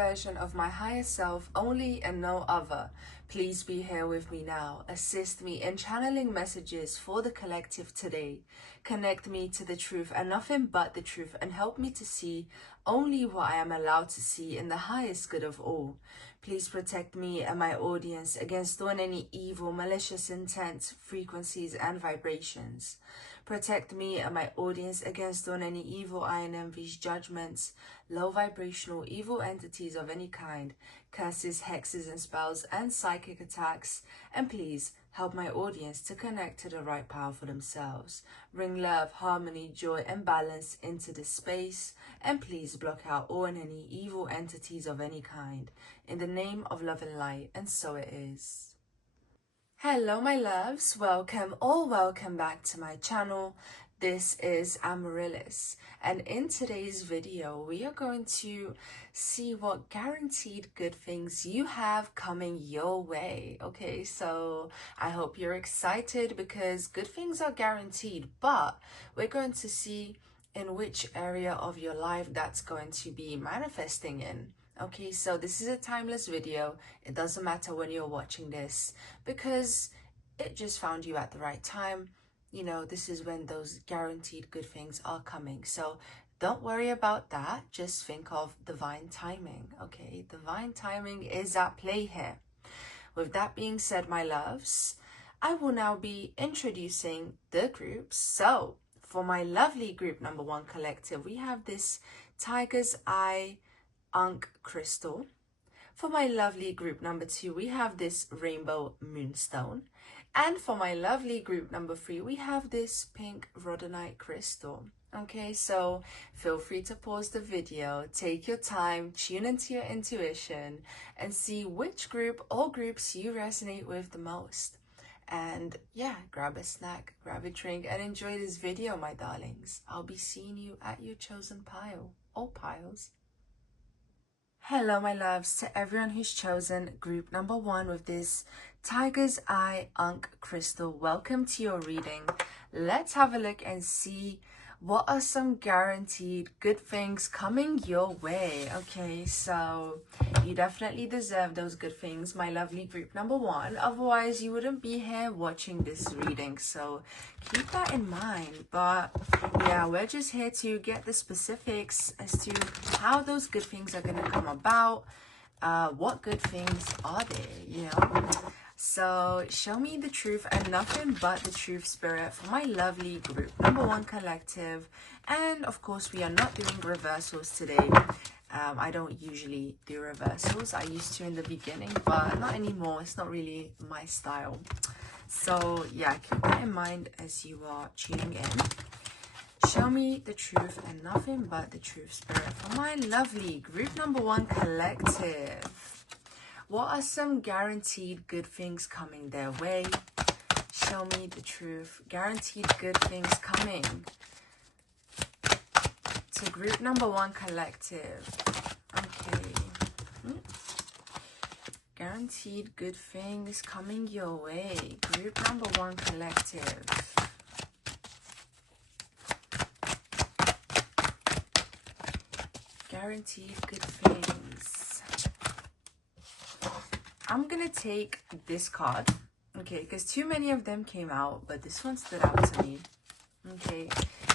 version of my higher self only and no other. Please be here with me now. Assist me in channeling messages for the collective today. Connect me to the truth and nothing but the truth, and help me to see only what I am allowed to see in the highest good of all. Please protect me and my audience against doing any evil, malicious intent, frequencies and vibrations. Protect me and my audience against doing any evil eye and envies, judgments, low vibrational evil entities of any kind, curses, hexes and spells and psychic attacks. And please help my audience to connect to the right power for themselves. Bring love, harmony, joy and balance into this space. And please block out all and any evil entities of any kind. In the name of love and light, and so it is. Hello my loves, welcome or welcome back to my channel. This is Amaryllis, and in today's video we are going to see what guaranteed good things you have coming your way. Okay, so I hope you're excited because good things are guaranteed, but we're going to see in which area of your life that's going to be manifesting in. Okay, so this is a timeless video. It doesn't matter when you're watching this because it just found you at the right time. You know, this is when those guaranteed good things are coming. So don't worry about that. Just think of divine timing. Okay, divine timing is at play here. With that being said, my loves, I will now be introducing the groups. So for my lovely group number 1 collective, we have this Tiger's Eye Ankh crystal. For my lovely group number 2, we have this rainbow moonstone. And for my lovely group number 3, we have this pink rhodonite crystal. Okay, so feel free to pause the video, take your time, tune into your intuition and see which group or groups you resonate with the most. And yeah, grab a snack, grab a drink and enjoy this video, my darlings. I'll be seeing you at your chosen pile or piles. Hello my loves, to everyone who's chosen group number 1 with this Tiger's Eye Ankh crystal. Welcome to your reading. Let's have a look and see what are some guaranteed good things coming your way. Okay, so you definitely deserve those good things, my lovely group number 1. Otherwise you wouldn't be here watching this reading, so keep that in mind. But yeah, we're just here to get the specifics as to how those good things are going to come about. What good things are they, you know? So show me the truth and nothing but the truth, spirit, for my lovely group number 1 collective. And of course we are not doing reversals today. I don't usually do reversals. I used to in the beginning, but not anymore. It's not really my style. So yeah, keep that in mind as you are tuning in. Show me the truth and nothing but the truth, spirit, for my lovely group number 1 collective. What are some guaranteed good things coming their way? Show me the truth. Guaranteed good things coming to group number 1 collective. Okay. Guaranteed good things coming your way. Group number 1 collective. Guaranteed good things. I'm gonna take this card, okay, because too many of them came out, but this one stood out to me. Okay,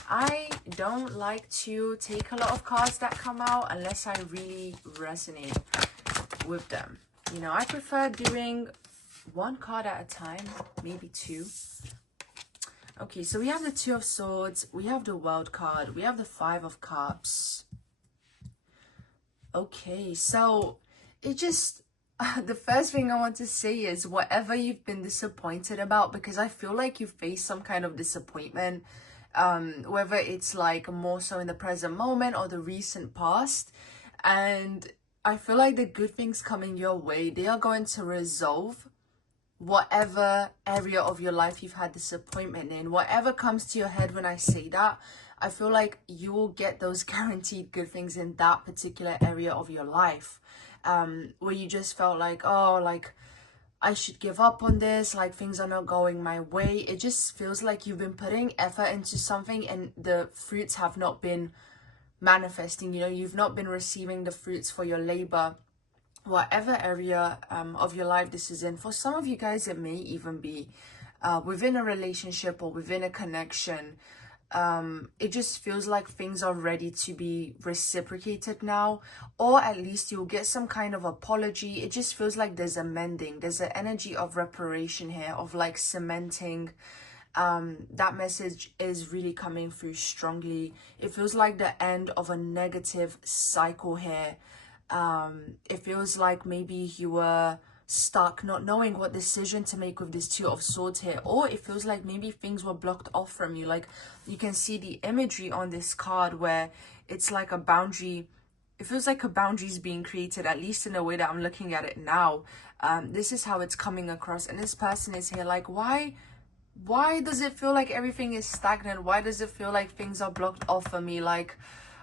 I don't like to take a lot of cards that come out unless I really resonate with them. You know, I prefer doing 1 card at a time, maybe 2. Okay, so we have the 2 of Swords, we have the World card, we have the 5 of Cups. Okay, so it just... the first thing I want to say is whatever you've been disappointed about, because I feel like you face some kind of disappointment, whether it's like more so in the present moment or the recent past. And I feel like the good things coming your way, they are going to resolve whatever area of your life you've had disappointment in. Whatever comes to your head when I say that, I feel like you will get those guaranteed good things in that particular area of your life. Where you just felt like, oh, like I should give up on this, like things are not going my way. It just feels like you've been putting effort into something and the fruits have not been manifesting, you know, you've not been receiving the fruits for your labor, whatever area of your life this is in. For some of you guys, it may even be within a relationship or within a connection. It just feels like things are ready to be reciprocated now, or at least you'll get some kind of apology. It just feels like there's a mending, there's an energy of reparation here, of like cementing. That message is really coming through strongly. It feels like the end of a negative cycle here. It feels like maybe you were stuck not knowing what decision to make with this Two of Swords here, or it feels like maybe things were blocked off from you. Like you can see the imagery on this card where it's like a boundary. It feels like a boundary is being created, at least in the way that I'm looking at it now. This is how it's coming across, and this person is here like, why does it feel like everything is stagnant? Why does it feel like things are blocked off for me? Like,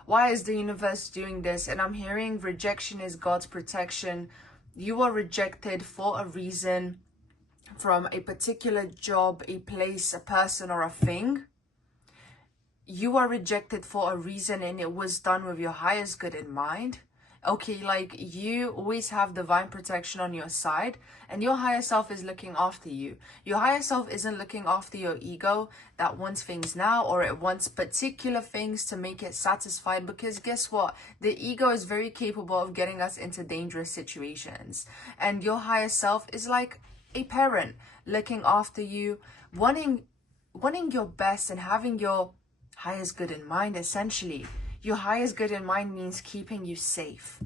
why is the universe doing this? And I'm hearing rejection is God's protection. You are rejected for a reason, from a particular job, a place, a person, or a thing. You are rejected for a reason, and it was done with your highest good in mind. Okay, like you always have divine protection on your side, and your higher self is looking after you. Your higher self isn't looking after your ego that wants things now, or it wants particular things to make it satisfied, because guess what? The ego is very capable of getting us into dangerous situations. And your higher self is like a parent looking after you, wanting your best and having your highest good in mind, essentially. Your highest good in mind means keeping you safe.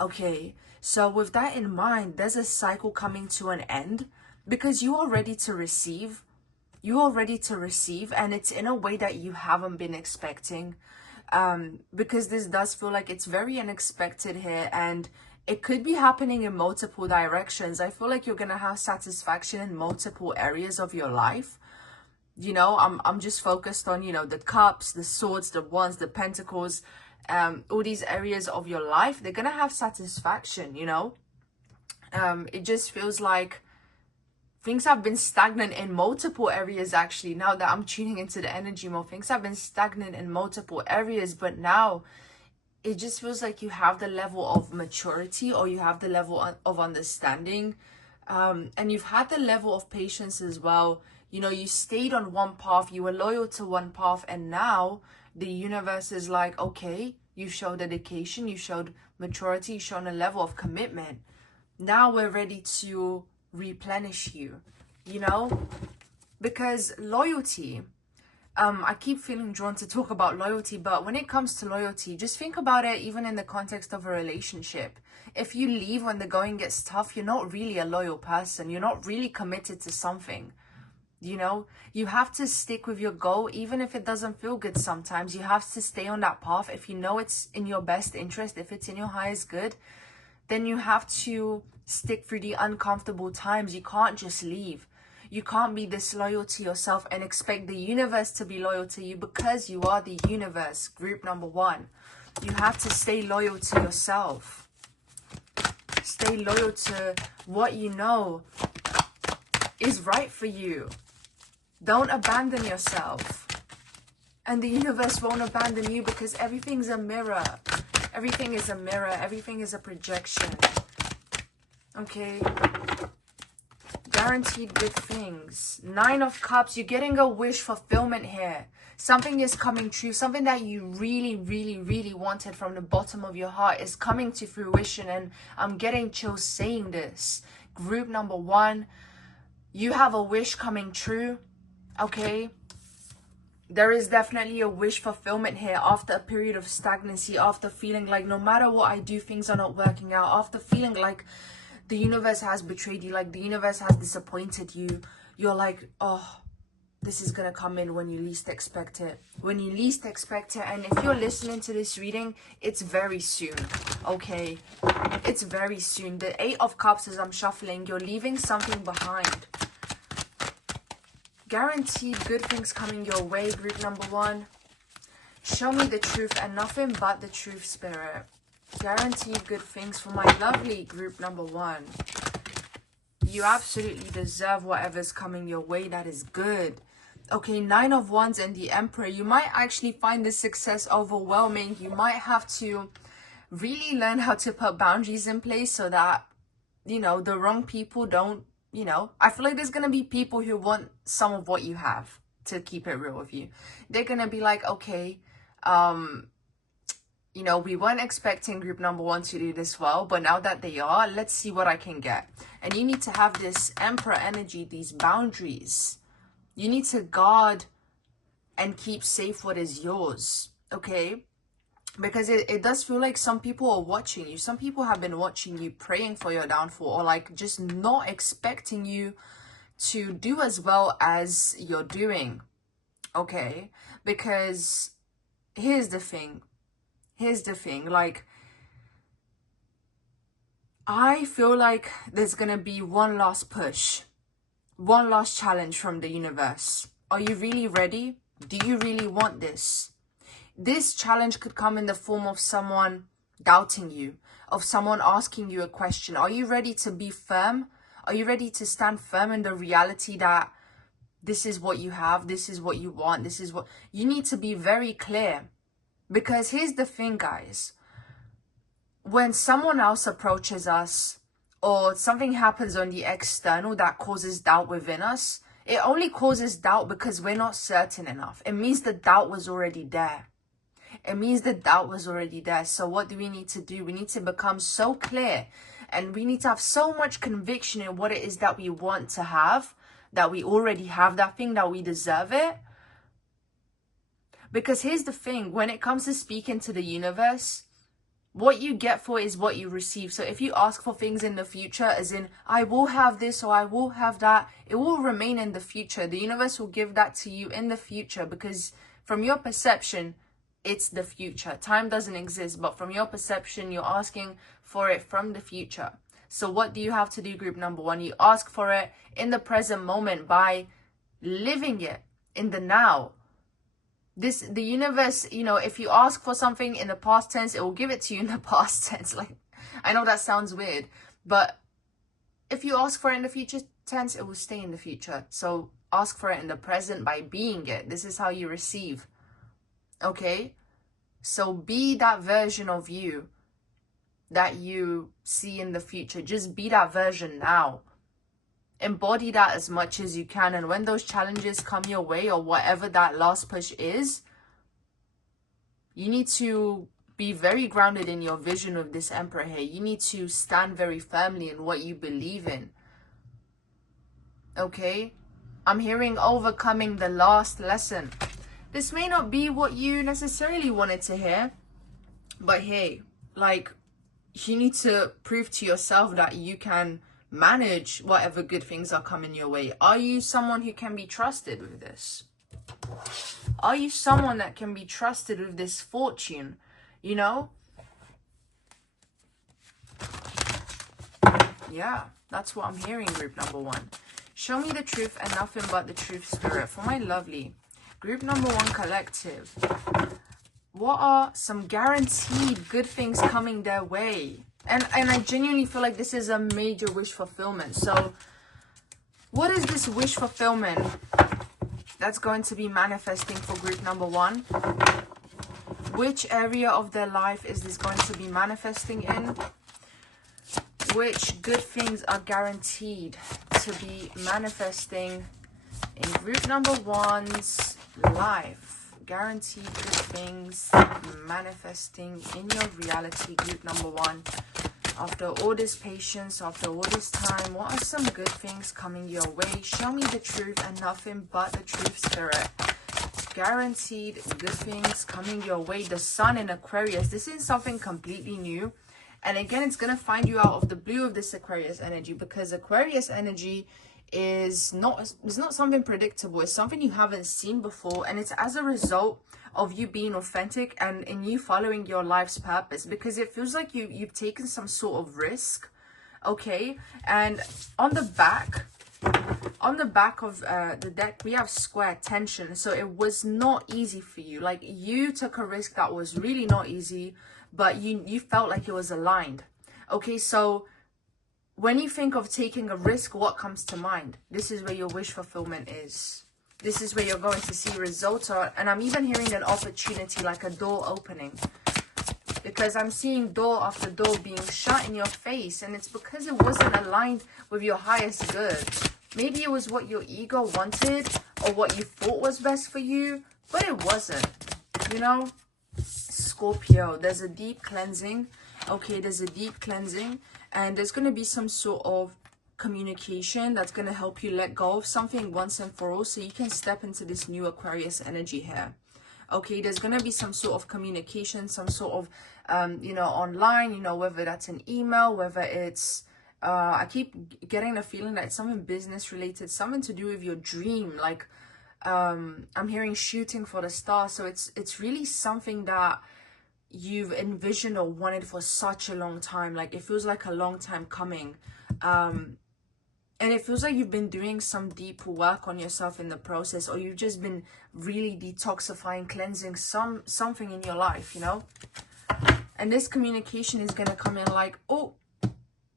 Okay, so with that in mind, there's a cycle coming to an end, because you are ready to receive. You are ready to receive, and it's in a way that you haven't been expecting. Because this does feel like it's very unexpected here, and it could be happening in multiple directions. I feel like you're going to have satisfaction in multiple areas of your life. You know, I'm just focused on, you know, the cups, the swords, the wands, the pentacles, all these areas of your life. They're gonna have satisfaction, you know. It just feels like things have been stagnant in multiple areas, actually. Now that I'm tuning into the energy more, things have been stagnant in multiple areas, but now it just feels like you have the level of maturity, or you have the level of understanding, and you've had the level of patience as well. You know, you stayed on one path, you were loyal to one path, and now the universe is like, okay, you showed dedication, you showed maturity, you showed a level of commitment. Now we're ready to replenish you, you know, because loyalty, I keep feeling drawn to talk about loyalty, but when it comes to loyalty, just think about it even in the context of a relationship. If you leave when the going gets tough, you're not really a loyal person. You're not really committed to something. You know, you have to stick with your goal, even if it doesn't feel good sometimes. You have to stay on that path. If you know it's in your best interest, if it's in your highest good, then you have to stick through the uncomfortable times. You can't just leave. You can't be disloyal to yourself and expect the universe to be loyal to you, because you are the universe. Group number one. You have to stay loyal to yourself. Stay loyal to what you know is right for you. Don't abandon yourself. And the universe won't abandon you, because everything's a mirror. Everything is a mirror. Everything is a projection. Okay? Guaranteed good things. 9 of Cups. You're getting a wish fulfillment here. Something is coming true. Something that you really, really, really wanted from the bottom of your heart is coming to fruition. And I'm getting chills saying this. Group number one. You have a wish coming true. Okay, there is definitely a wish fulfillment here after a period of stagnancy, after feeling like no matter what I do, things are not working out, after feeling like the universe has betrayed you, like the universe has disappointed you. You're like, oh, this is gonna come in when you least expect it. When you least expect it. And if you're listening to this reading, it's very soon. Okay, it's very soon. The 8 of Cups, as I'm shuffling, you're leaving something behind. Guaranteed good things coming your way, group number one. Show me the truth and nothing but the truth, Spirit. Guaranteed good things for my lovely group number one. You absolutely deserve whatever's coming your way that is good. Okay, 9 of Wands and the Emperor. You might actually find this success overwhelming. You might have to really learn how to put boundaries in place so that, you know, the wrong people don't, you know, I feel like there's going to be people who want some of what you have, to keep it real with you. They're going to be like, okay, you know, we weren't expecting group number 1 to do this well, but now that they are, let's see what I can get. And you need to have this Emperor energy, these boundaries. You need to guard and keep safe what is yours, okay? Because it does feel like some people are watching you. Some people have been watching you, praying for your downfall, or like just not expecting you to do as well as you're doing, okay? Because here's the thing, like, I feel like there's gonna be one last push, one last challenge from the universe. Are you really ready? Do you really want this? This challenge could come in the form of someone doubting you, of someone asking you a question. Are you ready to be firm? Are you ready to stand firm in the reality that this is what you have, this is what you want, this is what... You need to be very clear. Because here's the thing, guys. When someone else approaches us, or something happens on the external that causes doubt within us, it only causes doubt because we're not certain enough. It means the doubt was already there. It means the doubt was already there. So what do we need to do? We need to become so clear, and we need to have so much conviction in what it is that we want to have, that we already have that thing, that we deserve it. Because here's the thing, when it comes to speaking to the universe, what you get for is what you receive. So if you ask for things in the future, as in, I will have this or I will have that, it will remain in the future. The universe will give that to you in the future, because from your perception, it's the future. Time doesn't exist, but from your perception, you're asking for it from the future. So what do you have to do, group number 1? You ask for it in the present moment by living it in the now. The universe, you know, if you ask for something in the past tense, it will give it to you in the past tense. Like, I know that sounds weird, but if you ask for it in the future tense, it will stay in the future. So ask for it in the present by being it. This is how you receive. Okay? So be that version of you that you see in the future. Just be that version now. Embody that as much as you can. And when those challenges come your way, or whatever that last push is, you need to be very grounded in your vision of this Emperor here. You need to stand very firmly in what you believe in. Okay? I'm hearing overcoming the last lesson. This may not be what you necessarily wanted to hear, but hey, like, you need to prove to yourself that you can manage whatever good things are coming your way. Are you someone who can be trusted with this? Are you someone that can be trusted with this fortune? You know? Yeah, that's what I'm hearing, group number 1. Show me the truth and nothing but the truth, Spirit. For my lovely group number 1 collective, what are some guaranteed good things coming their way? And I genuinely feel like this is a major wish fulfillment. So what is this wish fulfillment that's going to be manifesting for group number 1? Which area of their life is this going to be manifesting in? Which good things are guaranteed to be manifesting in group number 1's life? Guaranteed good things manifesting in your reality, group number 1. After all this patience, after all this time, what are some good things coming your way? Show me the truth and nothing but the truth, Spirit. Guaranteed good things coming your way. The Sun in Aquarius. This is something completely new. And again, it's going to find you out of the blue of this Aquarius energy, because Aquarius energy is not something predictable. It's something you haven't seen before, and it's as a result of you being authentic and in you following your life's purpose, because it feels like you've taken some sort of risk. Okay, and on the back of the deck, we have square tension. So it was not easy for you. Like, you took a risk that was really not easy, but you felt like it was aligned. Okay, so when you think of taking a risk, what comes to mind? This is where your wish fulfillment is. This is where you're going to see results, and I'm even hearing an opportunity, like a door opening. Because I'm seeing door after door being shut in your face, and it's because it wasn't aligned with your highest good. Maybe it was what your ego wanted or what you thought was best for you, but it wasn't, you know. Scorpio, there's a deep cleansing. Okay, there's a deep cleansing, and there's going to be some sort of communication that's going to help you let go of something once and for all, so you can step into this new Aquarius energy here. Okay, there's going to be some sort of communication, some sort of, you know, online, you know, whether that's an email, whether it's, I keep getting the feeling that it's something business related, something to do with your dream. Like, I'm hearing shooting for the stars. So it's really something that you've envisioned or wanted for such a long time. Like, it feels like a long time coming. And it feels like you've been doing some deep work on yourself in the process, or you've just been really detoxifying, cleansing something in your life, you know. And this communication is gonna come in like, oh,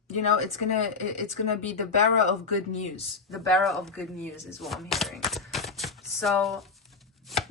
you know, it's gonna be the bearer of good news. The bearer of good news is what I'm hearing. So,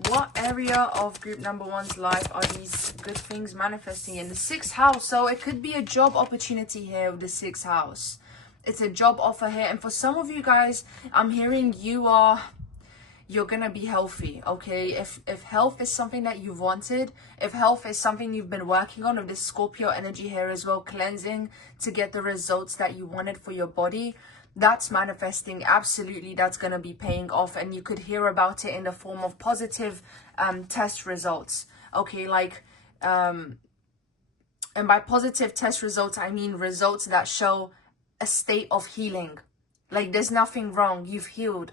what area of group number one's life are these good things manifesting in? The 6th house. So it could be a job opportunity here with the 6th house. It's a job offer here, and for some of you guys, I'm hearing you're gonna be healthy. Okay, if health is something that you've wanted, if health is something you've been working on, with this Scorpio energy here as well, cleansing to get the results that you wanted for your body, that's manifesting. Absolutely, that's gonna be paying off, and you could hear about it in the form of positive test results. Okay, like and by positive test results, I mean results that show a state of healing. Like, there's nothing wrong, you've healed,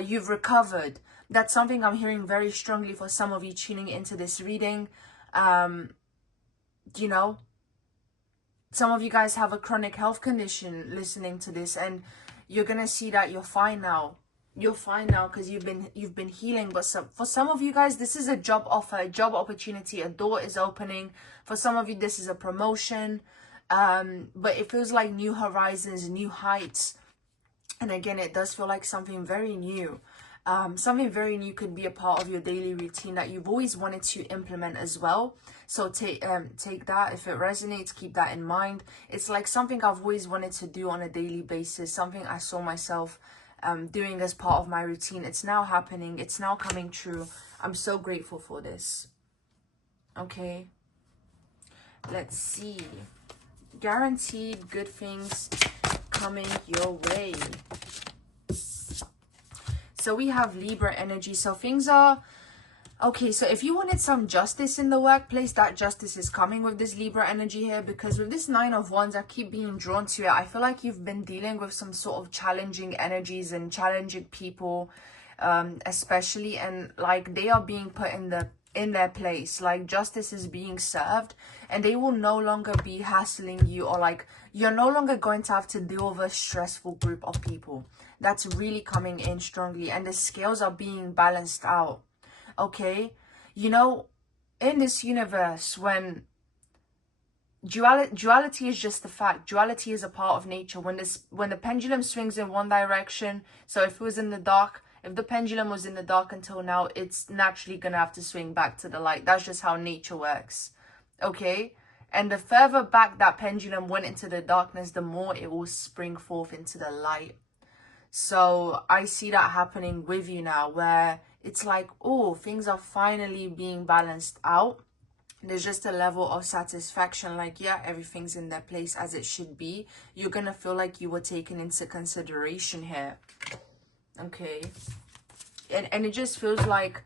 you've recovered. That's something I'm hearing very strongly for some of you tuning into this reading. You know, some of you guys have a chronic health condition listening to this, and you're gonna see that you're fine now. You're fine now because you've been healing. But for some of you guys, this is a job offer, a job opportunity, a door is opening. For some of you, this is a promotion. But it feels like new horizons, new heights. And again, it does feel like something very new. Something very new could be a part of your daily routine that you've always wanted to implement as well. So take that. If it resonates, keep that in mind. It's like something I've always wanted to do on a daily basis. Something I saw myself doing as part of my routine. It's now happening. It's now coming true. I'm so grateful for this. Okay. Let's see. Guaranteed good things coming your way. So we have Libra energy. So things are okay. So if you wanted some justice in the workplace, that justice is coming with this Libra energy here, because with this 9 of Wands, I keep being drawn to it. I feel like you've been dealing with some sort of challenging energies and challenging people, especially, and like they are being put in their place. Like justice is being served, and they will no longer be hassling you, or like you're no longer going to have to deal with a stressful group of people. That's really coming in strongly, and the scales are being balanced out. Okay, you know, in this universe, when duality is just a fact, duality is a part of nature. When the pendulum swings in one direction, so if it was in the dark, if the pendulum was in the dark until now, it's naturally gonna have to swing back to the light. That's just how nature works. Okay, and the further back that pendulum went into the darkness, the more it will spring forth into the light. So I see that happening with you now, where it's like, oh, things are finally being balanced out. There's just a level of satisfaction, like, yeah, everything's in their place as it should be. You're gonna feel like you were taken into consideration here. Okay, and it just feels like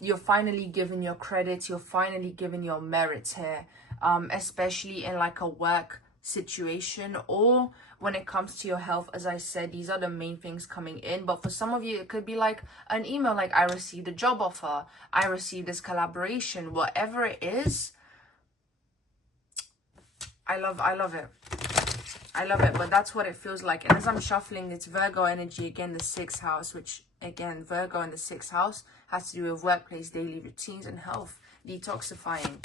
you're finally given your credit, you're finally given your merits here, especially in like a work situation, or when it comes to your health. As I said, these are the main things coming in. But for some of you, it could be like an email, like I received a job offer, I received this collaboration, whatever it is. I love it. I love it, but that's what it feels like. And as I'm shuffling, it's Virgo energy again, the 6th house, which again, Virgo in the 6th house has to do with workplace, daily routines, and health, detoxifying.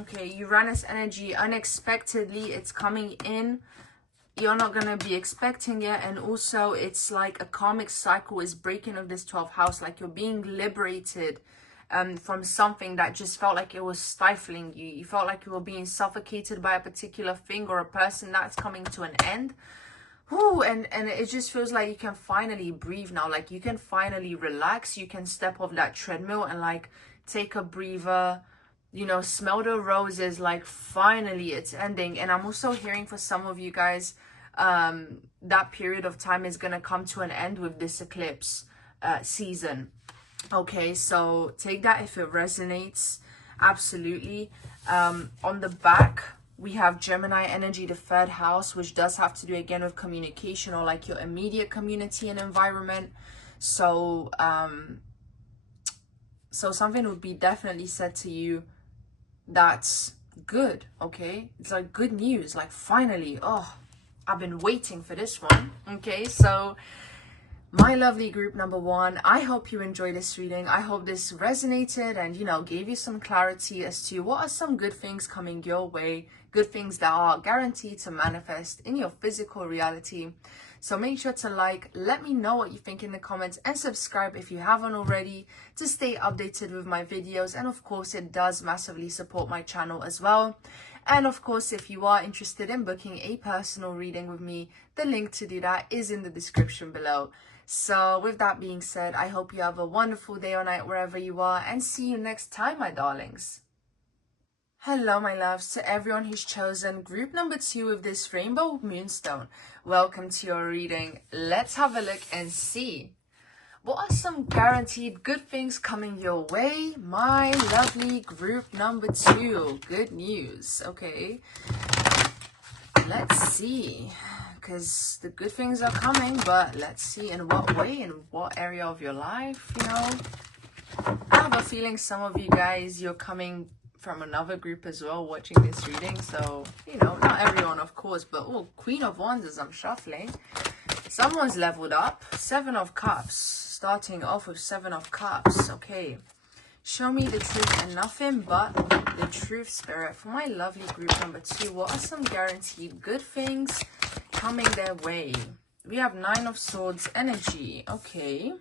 Okay, Uranus energy, unexpectedly, it's coming in you're not going to be expecting it. And also it's like a karmic cycle is breaking of this 12th house, like you're being liberated from something that just felt like it was stifling you. You felt like you were being suffocated by a particular thing or a person that's coming to an end. Ooh, and it just feels like you can finally breathe now. Like you can finally relax. You can step off that treadmill and like take a breather, you know, smell the roses. Like finally it's ending. And I'm also hearing for some of you guys, that period of time is going to come to an end with this eclipse season. Okay, so take that if it resonates. Absolutely. On the back, we have Gemini energy, the 3rd house, which does have to do again with communication or like your immediate community and environment. So so something would be definitely said to you that's good. Okay, it's like good news, like finally, oh, I've been waiting for this one. Okay, so my lovely group number 1, I hope you enjoyed this reading. I hope this resonated and, you know, gave you some clarity as to what are some good things coming your way, good things that are guaranteed to manifest in your physical reality. So make sure to like, let me know what you think in the comments, and subscribe if you haven't already to stay updated with my videos. And of course, it does massively support my channel as well. And of course, if you are interested in booking a personal reading with me, the link to do that is in the description below. So with that being said, I hope you have a wonderful day or night wherever you are, and see you next time, my darlings. Hello, my loves, to everyone who's chosen group number 2 with this rainbow moonstone. Welcome to your reading. Let's have a look and see what are some guaranteed good things coming your way, my lovely group number 2. Good news. Okay, let's see, because the good things are coming, but let's see in what way, in what area of your life. You know, I have a feeling some of you guys, you're coming from another group as well watching this reading. So, you know, not everyone, of course, but oh, Queen of Wands as I'm shuffling. Someone's leveled up. 7 of Cups. Starting off with 7 of Cups. Okay. Show me the truth and nothing but the truth, Spirit. For my lovely group number 2, what are some guaranteed good things coming their way? We have 9 of Swords energy. Okay.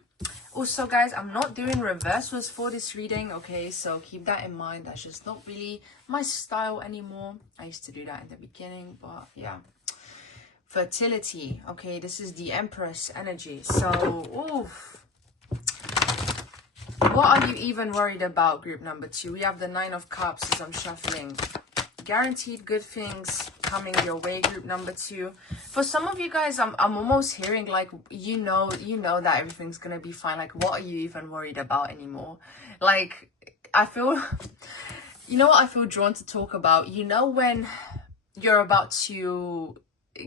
Also, guys, I'm not doing reversals for this reading. Okay, so keep that in mind. That's just not really my style anymore. I used to do that in the beginning, but yeah. Fertility. Okay, this is the Empress energy. So, oof. What are you even worried about, group number 2? We have the 9 of Cups as I'm shuffling. Guaranteed good things coming your way, group number 2. For some of you guys, I'm almost hearing like, you know that everything's gonna be fine. Like, what are you even worried about anymore? Like, I feel, you know what I feel drawn to talk about? You know, when you're about to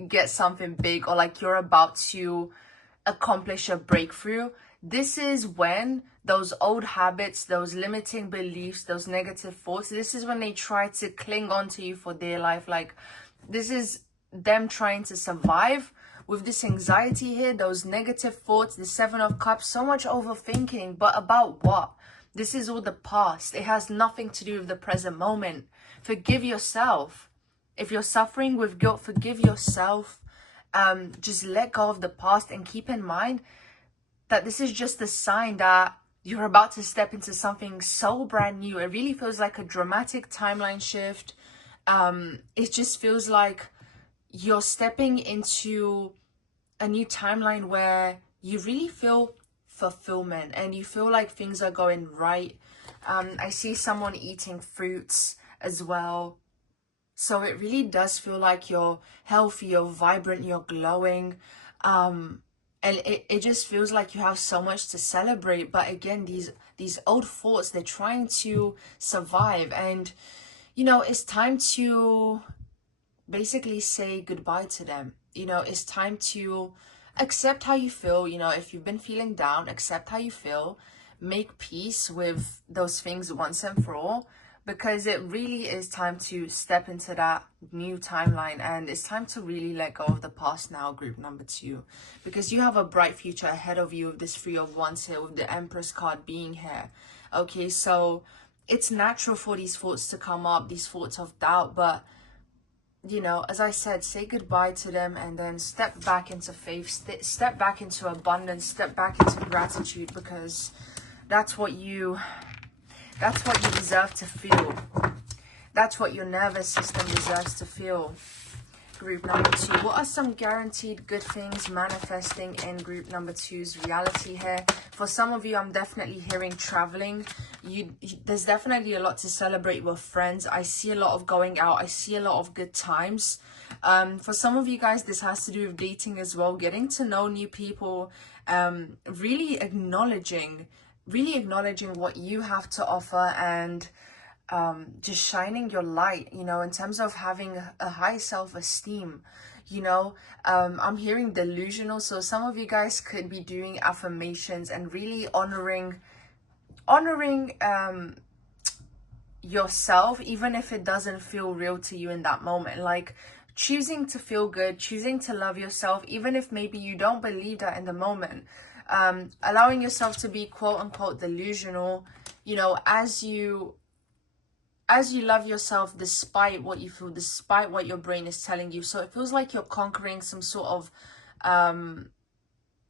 get something big, or like you're about to accomplish a breakthrough, this is when those old habits, those limiting beliefs, those negative thoughts, this is when they try to cling on to you for dear life. Like, this is them trying to survive with this anxiety here, those negative thoughts, the 7 of Cups, so much overthinking. But about what? This is all the past. It has nothing to do with the present moment. Forgive yourself. If you're suffering with guilt, forgive yourself. Just let go of the past and keep in mind that this is just a sign that you're about to step into something so brand new. It really feels like a dramatic timeline shift. It just feels like you're stepping into a new timeline where you really feel fulfillment and you feel like things are going right. I see someone eating fruits as well. So it really does feel like you're healthy, you're vibrant, you're glowing. And it just feels like you have so much to celebrate. But again, these old thoughts, they're trying to survive. And, you know, it's time to basically say goodbye to them. You know, it's time to accept how you feel. You know, if you've been feeling down, accept how you feel. Make peace with those things once and for all. Because it really is time to step into that new timeline, and it's time to really let go of the past now, group number 2. Because you have a bright future ahead of you with this 3 of Wands here, with the Empress card being here. Okay, so it's natural for these thoughts to come up, these thoughts of doubt, but you know, as I said, say goodbye to them and then step back into faith, step back into abundance, step back into gratitude, because that's what you deserve to feel. That's what your nervous system deserves to feel. Group number 2, what are some guaranteed good things manifesting in group number 2's reality here? For some of you, I'm definitely hearing traveling. There's definitely a lot to celebrate with friends. I see a lot of going out. I see a lot of good times. For some of you guys, this has to do with dating as well, getting to know new people, really acknowledging what you have to offer, and just shining your light, you know, in terms of having a high self-esteem, you know. I'm hearing delusional, so some of you guys could be doing affirmations and really honoring yourself, even if it doesn't feel real to you in that moment. Like choosing to feel good, choosing to love yourself, even if maybe you don't believe that in the moment. Allowing yourself to be quote unquote delusional, you know, as you love yourself despite what you feel, despite what your brain is telling you. So it feels like you're conquering some sort of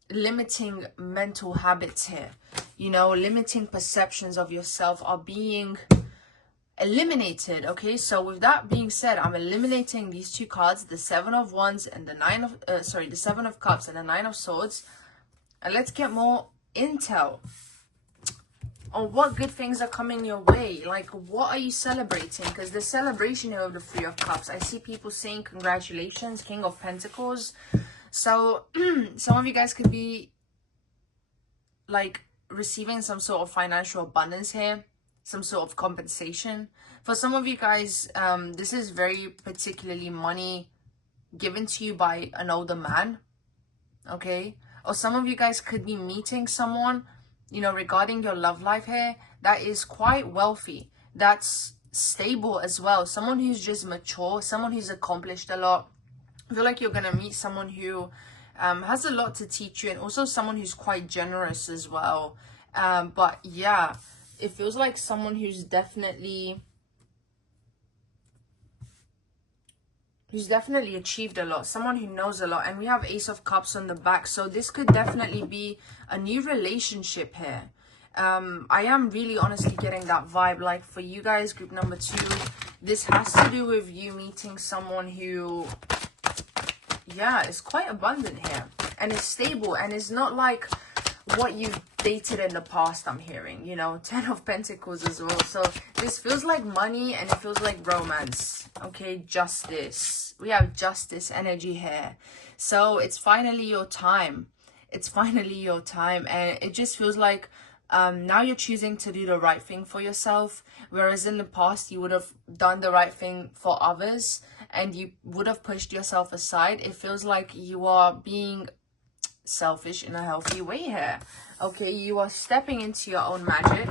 limiting mental habits here, you know. Limiting perceptions of yourself are being eliminated. Okay, so with that being said, I'm eliminating these two cards, the 7 of Wands and the the 7 of Cups and the 9 of Swords, and let's get more intel on what good things are coming your way. Like, what are you celebrating? Because the celebration here of the 3 of Cups, I see people saying congratulations, King of Pentacles. So some of you guys could be like receiving some sort of financial abundance here, some sort of compensation. For some of you guys, this is very particularly money given to you by an older man, okay? Or some of you guys could be meeting someone, you know, regarding your love life here, that is quite wealthy, that's stable as well. Someone who's just mature, someone who's accomplished a lot. I feel like you're gonna meet someone who has a lot to teach you, and also someone who's quite generous as well. But yeah, it feels like someone who's definitely achieved a lot, someone who knows a lot. And we have Ace of Cups on the back, so this could definitely be a new relationship here. I am really honestly getting that vibe. Like for you guys, group number 2, this has to do with you meeting someone who, yeah, is quite abundant here and is stable, and it's not like what you've dated in the past. I'm hearing, you know, 10 of Pentacles as well. So this feels like money and it feels like romance. Okay, justice. We have justice energy here. So it's finally your time. It's finally your time, and it just feels like now you're choosing to do the right thing for yourself, whereas in the past you would have done the right thing for others and you would have pushed yourself aside. It feels like you are being selfish in a healthy way here. Okay, you are stepping into your own magic.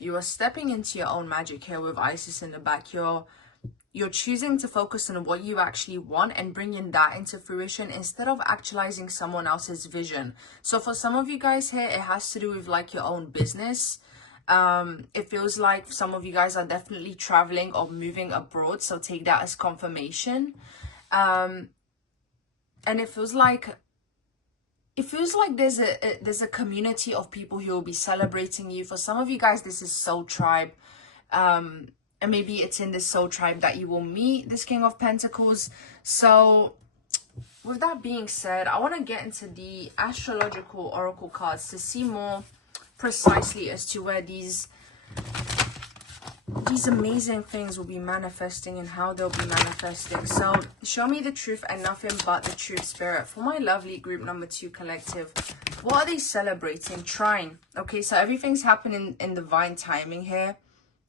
You are stepping into your own magic here with Isis in the back. You're choosing to focus on what you actually want and bringing that into fruition instead of actualizing someone else's vision. So for some of you guys here, it has to do with like your own business. It feels like some of you guys are definitely traveling or moving abroad, so take that as confirmation. And it feels like there's a community of people who will be celebrating you. For some of you guys, this is soul tribe, and maybe it's in this soul tribe that you will meet this King of Pentacles. So with that being said, I want to get into the astrological oracle cards to see more precisely as to where these amazing things will be manifesting and how they'll be manifesting. So show me the truth and nothing but the truth, Spirit. For my lovely group number 2 collective, what are they celebrating? Trine. Okay, so everything's happening in divine timing here.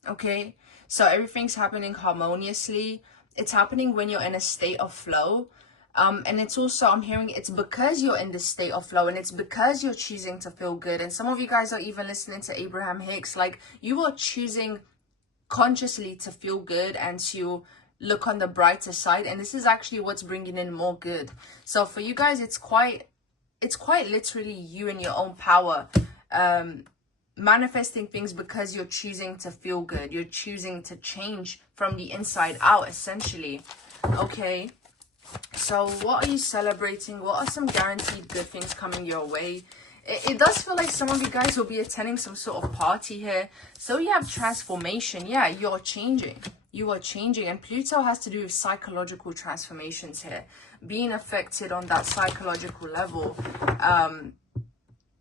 Okay, so everything's happening harmoniously. It's happening when you're in a state of flow. And it's also, I'm hearing it's because you're in this state of flow and it's because you're choosing to feel good. And some of you guys are even listening to Abraham Hicks, like you are choosing consciously to feel good and to look on the brighter side, and this is actually what's bringing in more good. So for you guys, it's quite literally you in your own power, manifesting things because you're choosing to feel good. You're choosing to change from the inside out, essentially. Okay. So what are you celebrating? What are some guaranteed good things coming your way? It does feel like some of you guys will be attending some sort of party here. So you have transformation. Yeah, you're changing. You are changing. And Pluto has to do with psychological transformations here. Being affected on that psychological level.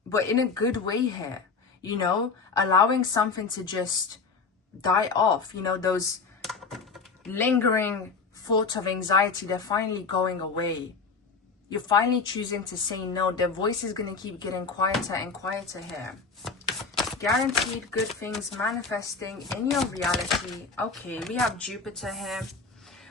But in a good way here. You know, allowing something to just die off. You know, those lingering thoughts of anxiety, they're finally going away. You're finally choosing to say no. Their voice is going to keep getting quieter and quieter here. Guaranteed good things manifesting in your reality. Okay, we have Jupiter here.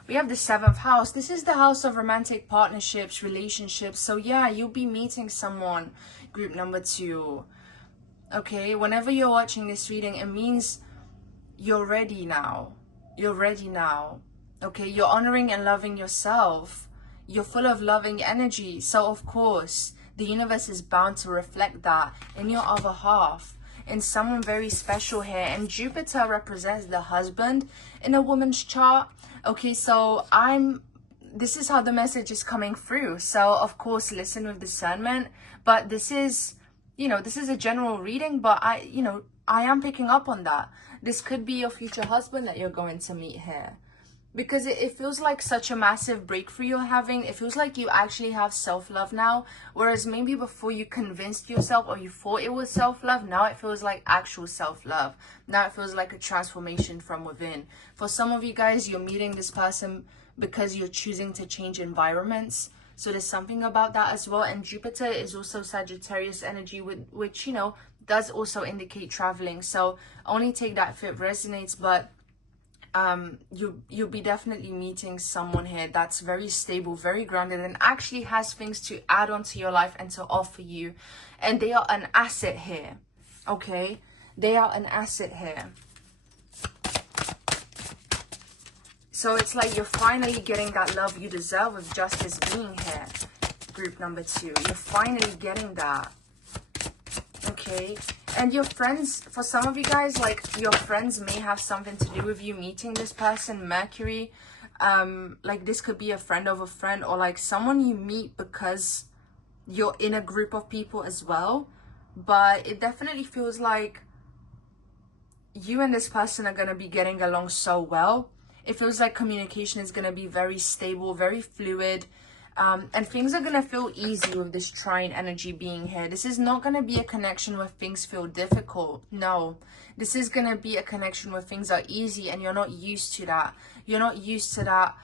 We have the 7th house. This is the house of romantic partnerships, relationships. So yeah, you'll be meeting someone, group number 2. Okay, whenever you're watching this reading, it means you're ready now. You're ready now. Okay, you're honoring and loving yourself. You're full of loving energy. So of course, the universe is bound to reflect that in your other half, in someone very special here. And Jupiter represents the husband in a woman's chart. Okay, so this is how the message is coming through. So of course, listen with discernment. But this is, you know, this is a general reading, but I am picking up on that. This could be your future husband that you're going to meet here. Because it feels like such a massive breakthrough you're having. It feels like you actually have self-love now. Whereas maybe before you convinced yourself or you thought it was self-love, now it feels like actual self-love. Now it feels like a transformation from within. For some of you guys, you're meeting this person because you're choosing to change environments. So there's something about that as well. And Jupiter is also Sagittarius energy, which, you know, does also indicate traveling. So only take that if it resonates. But you'll be definitely meeting someone here that's very stable, very grounded, and actually has things to add on to your life and to offer you. And they are an asset here. Okay, they are an asset here. So it's like you're finally getting that love you deserve with justice being here, group number 2. You're finally getting that. Okay, and your friends, for some of you guys, like your friends may have something to do with you meeting this person, Mercury. Like this could be a friend of a friend, or like someone you meet because you're in a group of people as well. But it definitely feels like you and this person are going to be getting along so well. It feels like communication is going to be very stable, very fluid. And things are going to feel easy with this trine energy being here. This is not going to be a connection where things feel difficult. No, this is going to be a connection where things are easy and you're not used to that. You're not used to that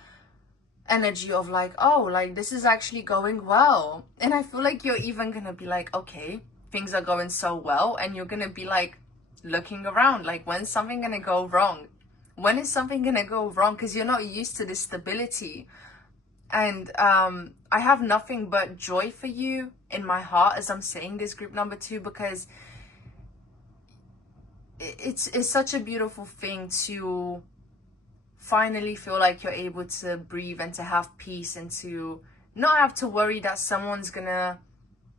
energy of like, oh, like this is actually going well. And I feel like you're even going to be like, okay, things are going so well. And you're going to be like looking around, like when's something going to go wrong? When is something going to go wrong? Because you're not used to this stability. And I have nothing but joy for you in my heart as I'm saying this, group number 2, because it's such a beautiful thing to finally feel like you're able to breathe and to have peace and to not have to worry that someone's gonna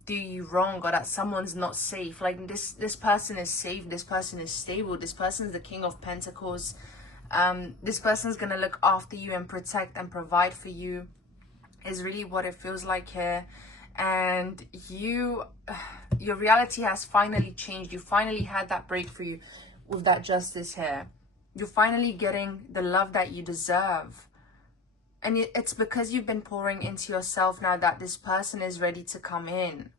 do you wrong or that someone's not safe. Like this person is safe, this person is stable, this person's the King of Pentacles. This person's gonna look after you and protect and provide for you, is really what it feels like here. And your reality has finally changed. You finally had that breakthrough with that justice here. You're finally getting the love that you deserve. And it's because you've been pouring into yourself now that this person is ready to come in.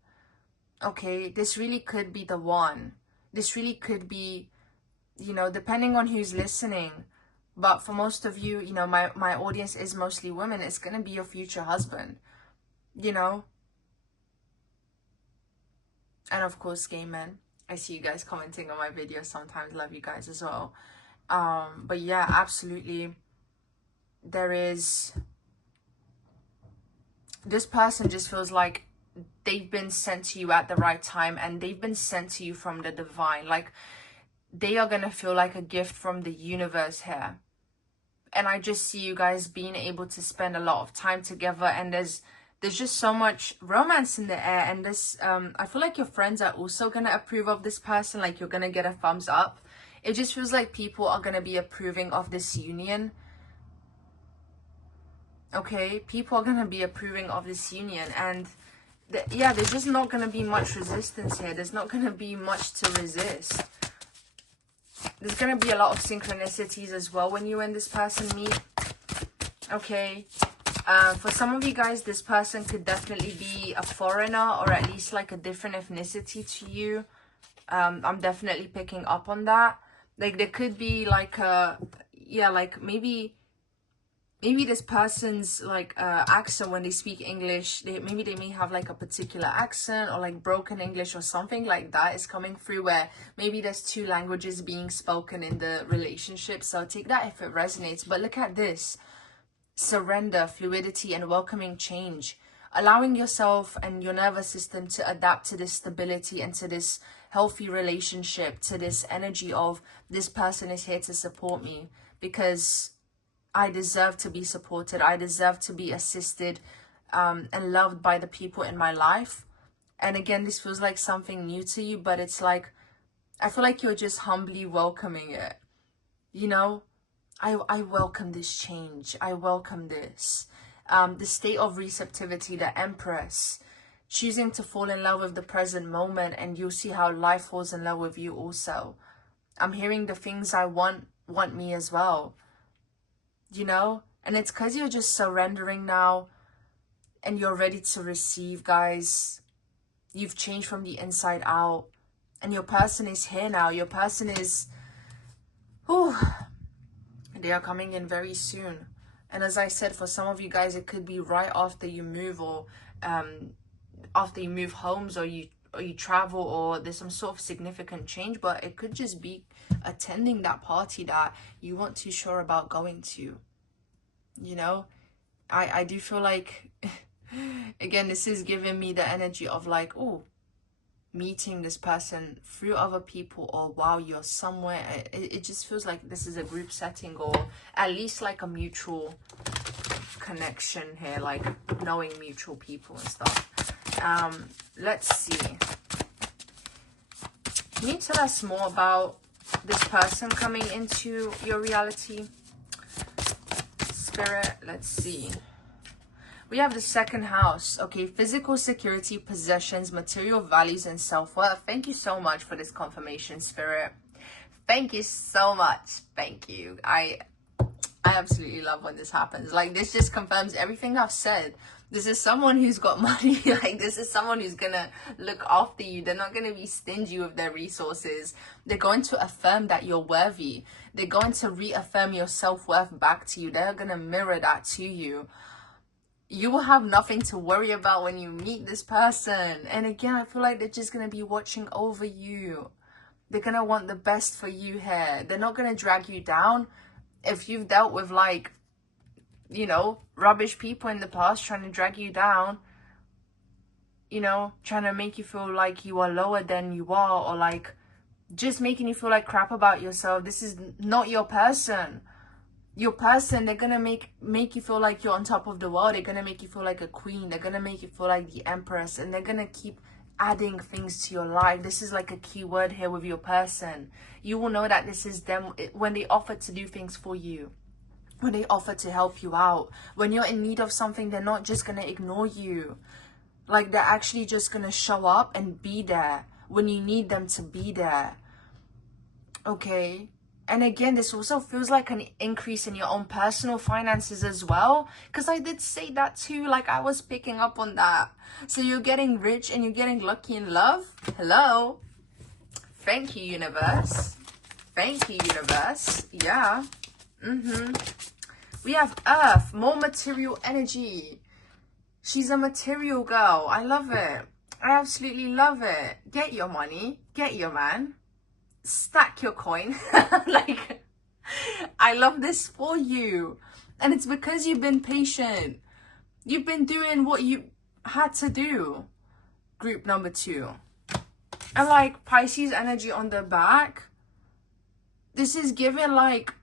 Okay, this really could be the one. This really could be, you know, depending on who's listening. But for most of you, you know, my audience is mostly women. It's going to be your future husband, you know. And of course, gay men. I see you guys commenting on my videos sometimes. Love you guys as well. But yeah, absolutely. There is... This person just feels like they've been sent to you at the right time. And they've been sent to you from the divine. Like, they are going to feel like a gift from the universe here. And I just see you guys being able to spend a lot of time together. And there's there's just so much romance in the air, and this I feel like your friends are also gonna approve of this person. Like, you're gonna get a thumbs up. It just feels like people are gonna be approving of this union. Okay, people are gonna be approving of this union, and yeah, there's just not gonna be much resistance here. There's not gonna be much to resist. There's gonna be a lot of synchronicities as well when you and this person meet. Okay, for some of you guys, this person could definitely be a foreigner, or at least like a different ethnicity to you. I'm definitely picking up on that. Like, there could be like a, yeah, like maybe this person's like accent when they speak English, maybe they may have like a particular accent, or like broken English or something like that is coming through, where maybe there's two languages being spoken in the relationship. So take that if it resonates. But look at this: surrender, fluidity, and welcoming change, allowing yourself and your nervous system to adapt to this stability and to this healthy relationship, to this energy of this person is here to support me, because I deserve to be supported. I deserve to be assisted and loved by the people in my life. And again, this feels like something new to you, but it's like, I feel like you're just humbly welcoming it. You know, I welcome this change. I welcome this. The state of receptivity, the Empress, choosing to fall in love with the present moment, and you'll see how life falls in love with you also. I'm hearing the things I want me as well. You know, and it's because you're just surrendering now, and you're ready to receive, guys. You've changed from the inside out, and your person is here now. Your person is, they are coming in very soon. And as I said, for some of you guys, it could be right after you move, or after you move homes, or you travel, or there's some sort of significant change. But it could just be attending that party that you weren't too sure about going to. You know, I do feel like, again, this is giving me the energy of like, oh, meeting this person through other people, or while you're somewhere. It just feels like this is a group setting, or at least like a mutual connection here, like knowing mutual people and stuff. Let's see, can you tell us more about this person coming into your reality, Spirit? Let's see. We have the second house. Okay, physical security, possessions, material values, and self-worth. Thank you so much for this confirmation, Spirit. Thank you so much. Thank you. I absolutely love when this happens. Like, this just confirms everything I've said. This is someone who's got money. Like, this is someone who's gonna look after you. They're not gonna be stingy with their resources. They're going to affirm that you're worthy. They're going to reaffirm your self-worth back to you. They're gonna mirror that to you. You will have nothing to worry about when you meet this person. And again, I feel like they're just going to be watching over you. They're going to want the best for you here. They're not going to drag you down. If you've dealt with, like, you know, rubbish people in the past trying to drag you down, you know, trying to make you feel like you are lower than you are, or like just making you feel like crap about yourself, this is not your person. Your person, they're gonna make you feel like you're on top of the world. They're gonna make you feel like a queen. They're gonna make you feel like the Empress, and they're gonna keep adding things to your life. This is like a key word here with your person. You will know that this is them when they offer to do things for you, when they offer to help you out. When you're in need of something, they're not just gonna ignore you. Like, they're actually just gonna show up and be there when you need them to be there. Okay? And again, this also feels like an increase in your own personal finances as well. Because I did say that too. Like, I was picking up on that. So you're getting rich and you're getting lucky in love. Hello. Thank you, universe. Thank you, universe. Yeah. We have Earth. More material energy. She's a material girl. I love it. I absolutely love it. Get your money. Get your man. Stack your coin. Like, I love this for you, and it's because you've been patient. You've been doing what you had to do. Group number 2, and like Pisces energy on the back, this is giving like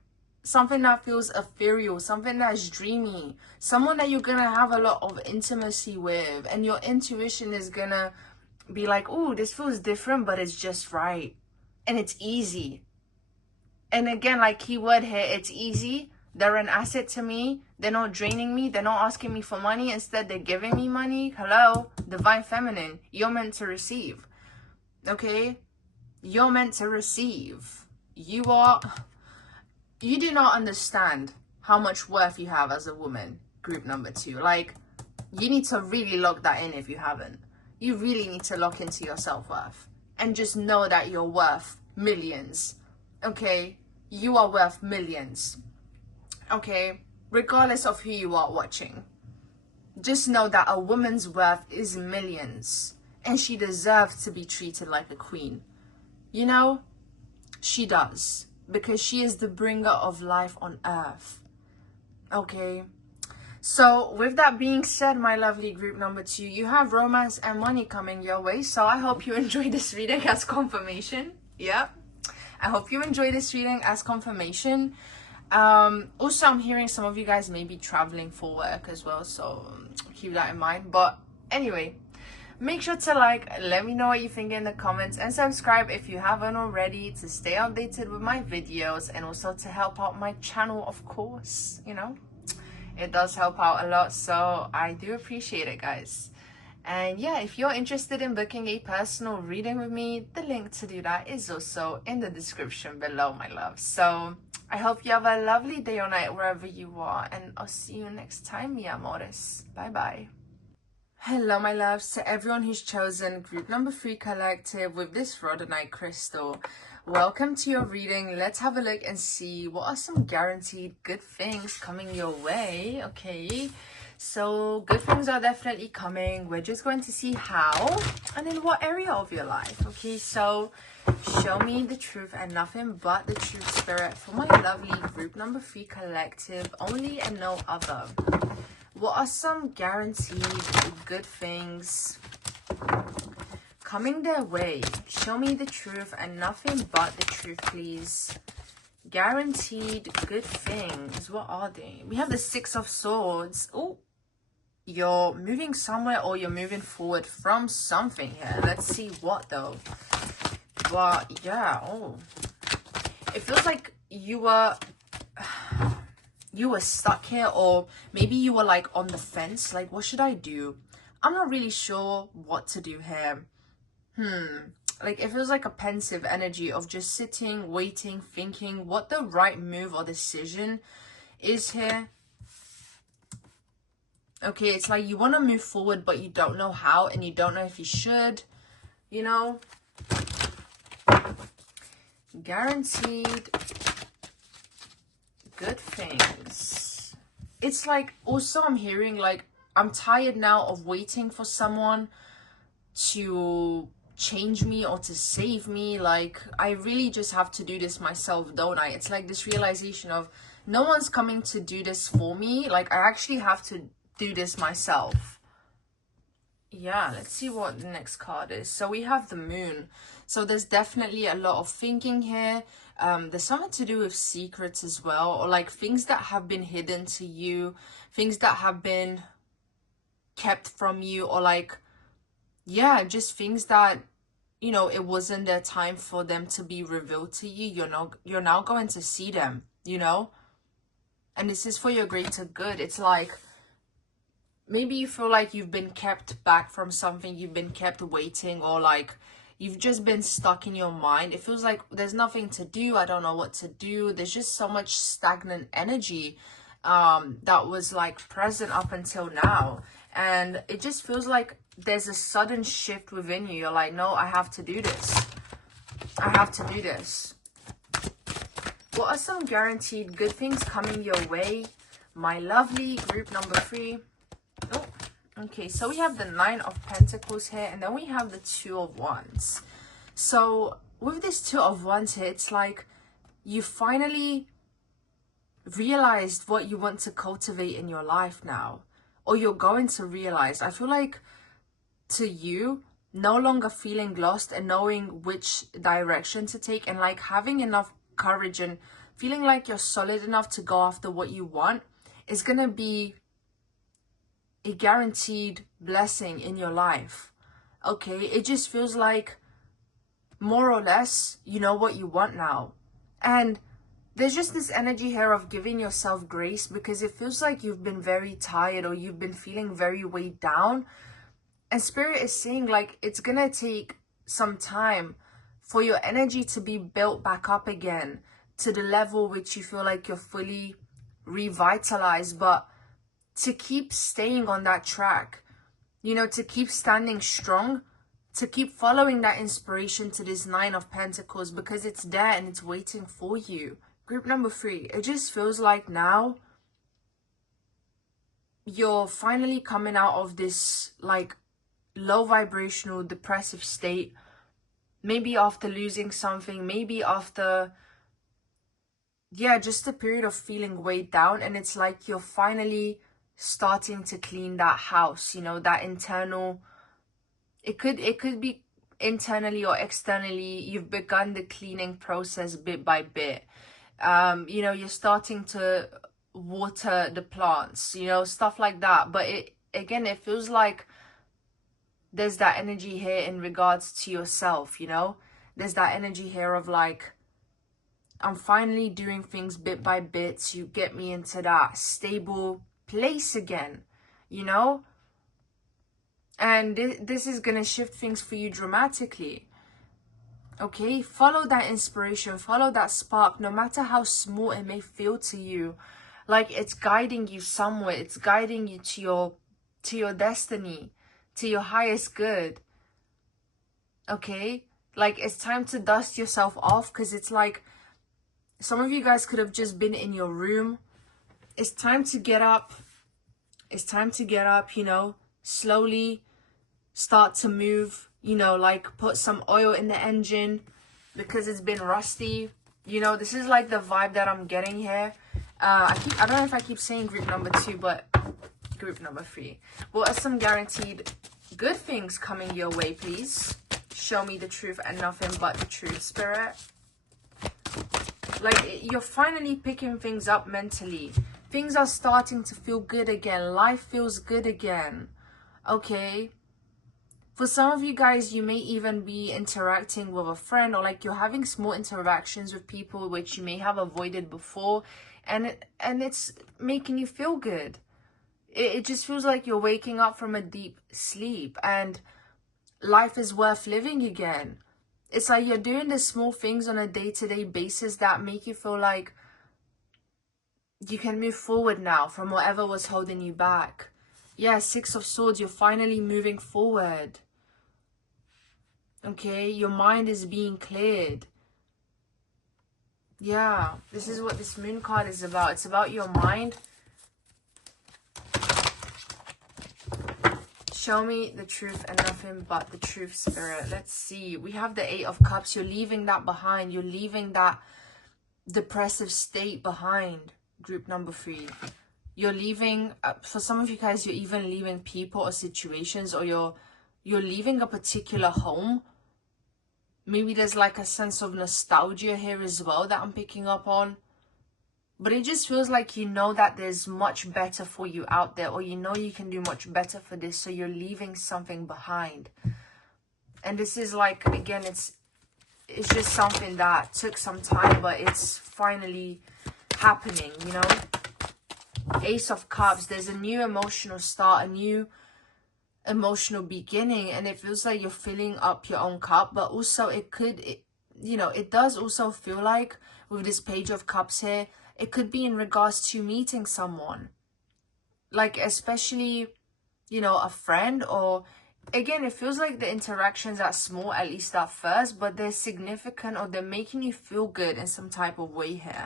something that feels ethereal, something that's dreamy, someone that you're gonna have a lot of intimacy with, and your intuition is gonna be like, oh, this feels different, but it's just right, and it's easy. And again, like keyword here, it's easy. They're an asset to me. They're not draining me. They're not asking me for money. Instead, they're giving me money. Hello, divine feminine, you're meant to receive. Okay, you're meant to receive. You do not understand how much worth you have as a woman, group number 2. Like, you need to really lock that in if you haven't. You really need to lock into your self-worth and just know that you're worth millions. Okay, you are worth millions. Okay, regardless of who you are watching, just know that a woman's worth is millions, and she deserves to be treated like a queen. You know, she does, because she is the bringer of life on earth. Okay, so with that being said, my lovely group number 2, you have romance and money coming your way. So I hope you enjoy this reading as confirmation. Yeah, I hope you enjoy this reading as confirmation. Also, I'm hearing some of you guys may be traveling for work as well, so keep that in mind. But anyway, make sure to like, let me know what you think in the comments, and subscribe if you haven't already to stay updated with my videos, and also to help out my channel, of course. You know, it does help out a lot, so I do appreciate it, guys. And yeah, if you're interested in booking a personal reading with me, the link to do that is also in the description below, my love. So I hope you have a lovely day or night wherever you are, and I'll see you next time, mi amores. Bye bye. Hello, my loves, to everyone who's chosen group number 3 collective with this rhodonite crystal. Welcome to your reading. Let's have a look and see what are some guaranteed good things coming your way. Okay, so good things are definitely coming. We're just going to see how and in what area of your life. Okay, so show me the truth and nothing but the truth, spirit, for my lovely group number 3 collective only and no other. What are some guaranteed good things coming their way? Show me the truth and nothing but the truth, please. Guaranteed good things. What are they? We have the 6 of Swords. Oh, you're moving somewhere, or you're moving forward from something here. Let's see what though. But yeah, oh, it feels like you were stuck here, or maybe you were like on the fence, like, what should I do? I'm not really sure what to do here. Like, it feels like a pensive energy of just sitting, waiting, thinking what the right move or decision is here. Okay, it's like you want to move forward, but you don't know how, and you don't know if you should, you know. Guaranteed good things. It's like, also I'm hearing like, I'm tired now of waiting for someone to change me or to save me. Like, I really just have to do this myself, don't I? It's like this realization of no one's coming to do this for me. Like, I actually have to do this myself. Yeah, let's see what the next card is. So we have the Moon. So there's definitely a lot of thinking here. There's something to do with secrets as well, or like things that have been hidden to you, things that have been kept from you, or like, yeah, just things that, you know, it wasn't their time for them to be revealed to you. You're now going to see them, you know, and this is for your greater good. It's like, maybe you feel like you've been kept back from something, you've been kept waiting, or like you've just been stuck in your mind. It feels like there's nothing to do. I don't know what to do. There's just so much stagnant energy that was like present up until now. And it just feels like there's a sudden shift within you. You're like, no, I have to do this. I have to do this. What are some guaranteed good things coming your way, my lovely group number 3? Oh, okay, so we have the 9 of Pentacles here, and then we have the 2 of Wands. So with this 2 of Wands here, it's like you finally realized what you want to cultivate in your life now, or you're going to realize. I feel like to you, no longer feeling lost and knowing which direction to take, and like having enough courage and feeling like you're solid enough to go after what you want is going to be a guaranteed blessing in your life. Okay, it just feels like more or less you know what you want now. And there's just this energy here of giving yourself grace, because it feels like you've been very tired or you've been feeling very weighed down. And Spirit is saying like it's gonna take some time for your energy to be built back up again to the level which you feel like you're fully revitalized. But to keep staying on that track, you know, to keep standing strong, to keep following that inspiration to this Nine of Pentacles, because it's there and it's waiting for you. Group number 3, it just feels like now you're finally coming out of this like low vibrational depressive state, maybe after losing something, maybe after, yeah, just a period of feeling weighed down. And it's like you're finally starting to clean that house, you know, that internal, it could be internally or externally. You've begun the cleaning process bit by bit. You know, you're starting to water the plants, you know, stuff like that. But it feels like there's that energy here in regards to yourself, you know, there's that energy here of like, I'm finally doing things bit by bit to get me into that stable place again, you know. And this is gonna shift things for you dramatically. Okay, follow that inspiration, follow that spark, no matter how small it may feel to you. Like it's guiding you somewhere, it's guiding you to your destiny, to your highest good. Okay, like it's time to dust yourself off, because it's like some of you guys could have just been in your room. It's time to get up. It's time to get up, you know, slowly start to move, you know, like put some oil in the engine because it's been rusty. You know, this is like the vibe that I'm getting here. I don't know if I keep saying group number 2, but group number 3. What are some guaranteed good things coming your way, please? Show me the truth and nothing but the truth, Spirit. Like you're finally picking things up mentally. Things are starting to feel good again. Life feels good again. Okay. For some of you guys, you may even be interacting with a friend, or like you're having small interactions with people which you may have avoided before, and it's making you feel good. It just feels like you're waking up from a deep sleep and life is worth living again. It's like you're doing the small things on a day-to-day basis that make you feel like you can move forward now from whatever was holding you back. Yeah, 6 of Swords, you're finally moving forward. Okay, your mind is being cleared. Yeah, this is what this Moon card is about. It's about your mind. Show me the truth and nothing but the truth, Spirit. Let's see. We have the 8 of Cups. You're leaving that behind. You're leaving that depressive state behind. Group number 3. You're leaving, for some of you guys, you're even leaving people or situations, or you're leaving a particular home. Maybe there's like a sense of nostalgia here as well that I'm picking up on. But it just feels like you know that there's much better for you out there, or you know you can do much better for this, so you're leaving something behind. And this is like, again, it's just something that took some time, but it's finally happening, you know. Ace of Cups, there's a new emotional start, a new emotional beginning, and it feels like you're filling up your own cup. But also you know, it does also feel like with this Page of Cups here, it could be in regards to meeting someone, like especially, you know, a friend, or again, it feels like the interactions are small, at least at first, but they're significant, or they're making you feel good in some type of way here,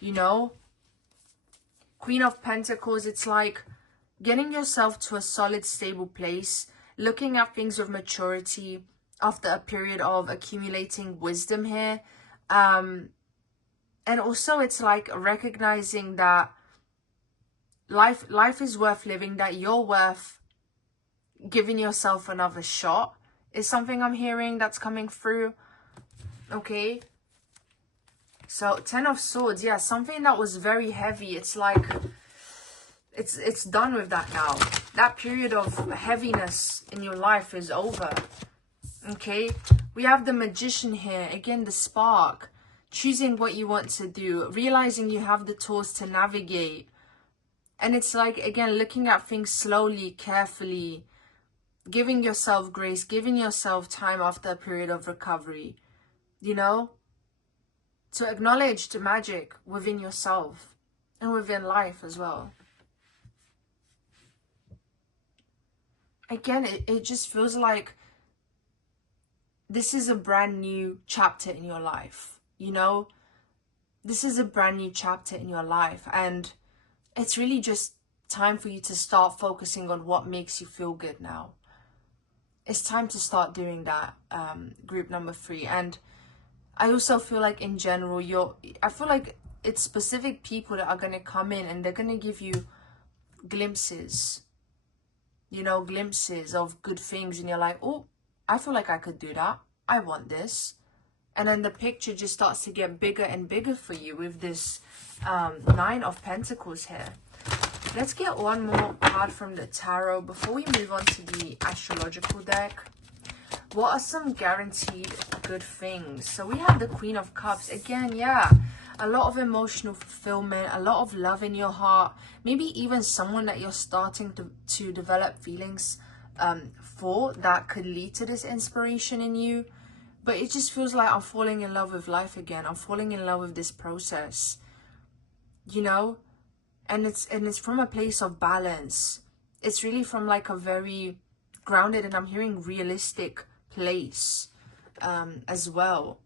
you know. Queen of Pentacles, it's like getting yourself to a solid, stable place, looking at things with maturity after a period of accumulating wisdom here. And also it's like recognizing that life is worth living, that you're worth giving yourself another shot, is something I'm hearing that's coming through. Okay. So 10 of Swords, yeah, something that was very heavy. It's like it's done with that now. That period of heaviness in your life is over. Okay, we have the Magician here. Again, the spark. Choosing what you want to do. Realizing you have the tools to navigate. And it's like, again, looking at things slowly, carefully. Giving yourself grace. Giving yourself time after a period of recovery. You know? To acknowledge the magic within yourself. And within life as well. Again, it just feels like this is a brand new chapter in your life, you know? This is a brand new chapter in your life, and it's really just time for you to start focusing on what makes you feel good now. It's time to start doing that, group number 3. And I also feel like in general, I feel like it's specific people that are going to come in and they're going to give you glimpses, you know, glimpses of good things, and you're like, oh, I feel like I could do that. I want this. And then the picture just starts to get bigger and bigger for you with this 9 of Pentacles here. Let's get one more card from the tarot before we move on to the astrological deck. What are some guaranteed good things? So we have the Queen of Cups. Again, yeah, a lot of emotional fulfillment, a lot of love in your heart. Maybe even someone that you're starting to develop feelings for, that could lead to this inspiration in you. But it just feels like I'm falling in love with life again. I'm falling in love with this process, you know? And it's from a place of balance. It's really from like a very grounded, and I'm hearing realistic place as well,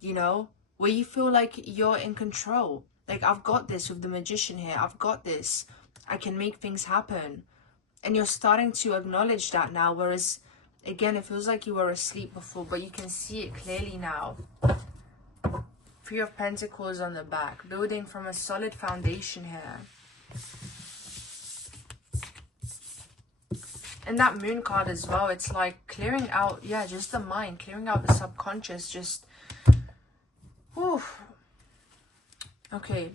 you know? Where you feel like you're in control. Like, I've got this with the Magician here. I've got this. I can make things happen. And you're starting to acknowledge that now, whereas, again, it feels like you were asleep before, but you can see it clearly now. 3 of Pentacles on the back, building from a solid foundation here. And that Moon card as well, it's like clearing out, yeah, just the mind, clearing out the subconscious, just, whew. Okay.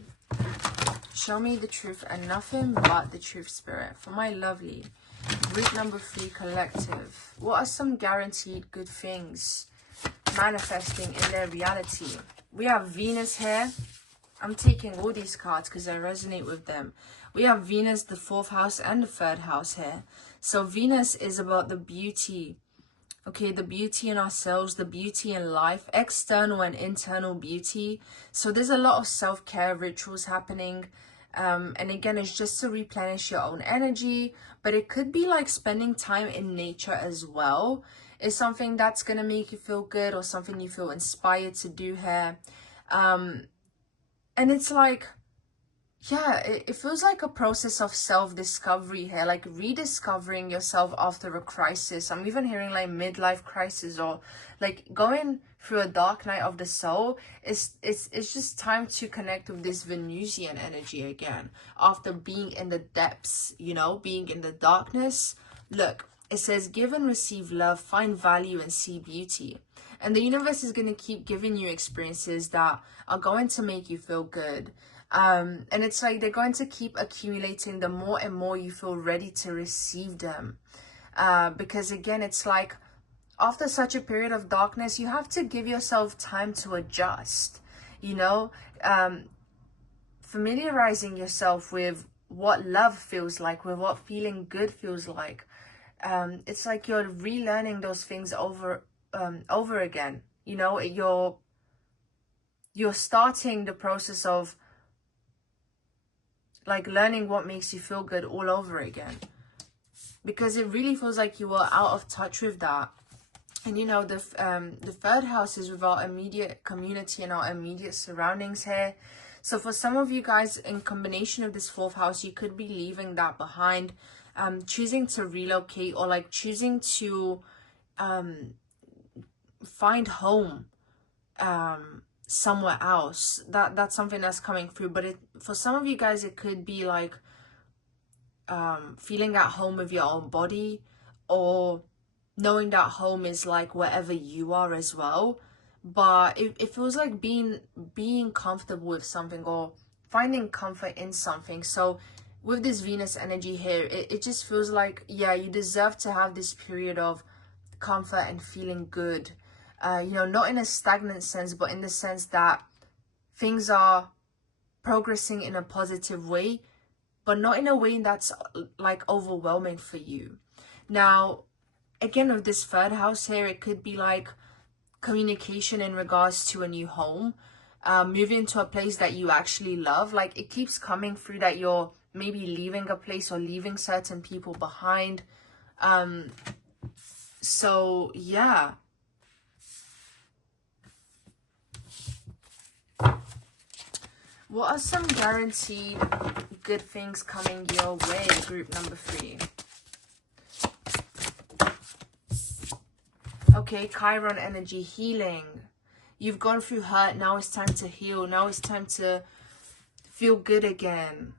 Show me the truth and nothing but the truth, Spirit. For my lovely group number 3 collective, what are some guaranteed good things manifesting in their reality? We have Venus here. I'm taking all these cards because I resonate with them. We have Venus, the 4th house and the 3rd house here. So Venus is about the beauty. Okay, the beauty in ourselves, the beauty in life, external and internal beauty. So there's a lot of self-care rituals happening. And again, it's just to replenish your own energy. But it could be like spending time in nature as well. It's something that's going to make you feel good, or something you feel inspired to do here. And it's like, yeah, it feels like a process of self-discovery here, like rediscovering yourself after a crisis. I'm even hearing like midlife crisis, or like going through a dark night of the soul. It's just time to connect with this Venusian energy again, after being in the depths, you know, being in the darkness. Look, it says, give and receive love, find value and see beauty. And the universe is going to keep giving you experiences that are going to make you feel good. And it's like they're going to keep accumulating the more and more you feel ready to receive them. Because again, it's like after such a period of darkness, you have to give yourself time to adjust, you know, familiarizing yourself with what love feels like, with what feeling good feels like. It's like you're relearning those things over again, you know. You're starting the process of like learning what makes you feel good all over again, because it really feels like you were out of touch with that. And you know, the 3rd house is with our immediate community and our immediate surroundings here. So for some of you guys, in combination of this 4th house, you could be leaving that behind, choosing to relocate, or like choosing to find home somewhere else. That's something that's coming through. But for some of you guys, it could be like feeling at home with your own body, or knowing that home is like wherever you are as well. but it feels like being comfortable with something or finding comfort in something. So with this Venus energy here, it just feels like, yeah, you deserve to have this period of comfort and feeling good. You know, not in a stagnant sense, but in the sense that things are progressing in a positive way, but not in a way that's like overwhelming for you. Now, again, with this third house here, it could be like communication in regards to a new home, moving to a place that you actually love. Like, it keeps coming through that you're maybe leaving a place or leaving certain people behind. So yeah, what are some guaranteed good things coming your way, group number 3? Okay, Chiron energy, healing. You've gone through hurt, now it's time to heal. Now it's time to feel good again.